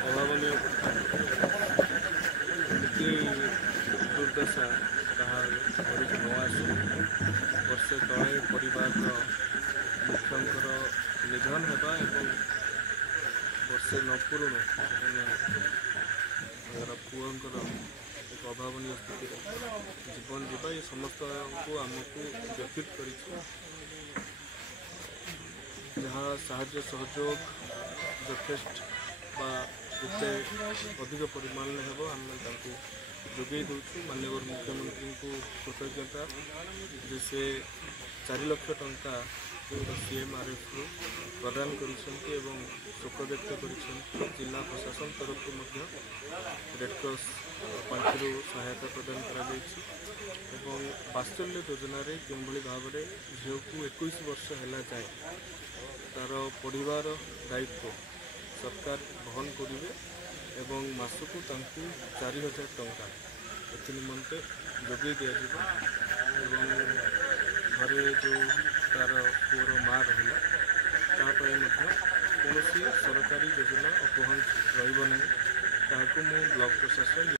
अभावनीय दुर्दशा कहा घर न आसू वर्षे तले परिवार मुख्यंकर निधन होगा एवं वर्षे न पूर्ण पुअंकर एक अभावनीय स्थिति जीवन जीवा ये समस्त को आमको व्यतीत कर जहाँ साहाय्य सहयोग यथेष्ट जिते अधिक परिमाण में हम जोगे दूसु माननीय मुख्यमंत्री को कृतज्ञता जे से 4 लाख टंका CMRF प्रदान कर शोक व्यक्त कर जिला प्रशासन तरफ रेडक्रॉस पांचि सहायता प्रदान कर वात्सल्य योजना जो भाव में झील को 21 वर्ष है जाए तार पढ़ार दायित्व सरकार बहन करेंगे एवं मासक 4000 टंका निमंते जोगे दि घरे जो तार पुअर माँ रहा कौन सरकारी योजना अपहंच रही ब्लॉक प्रशासन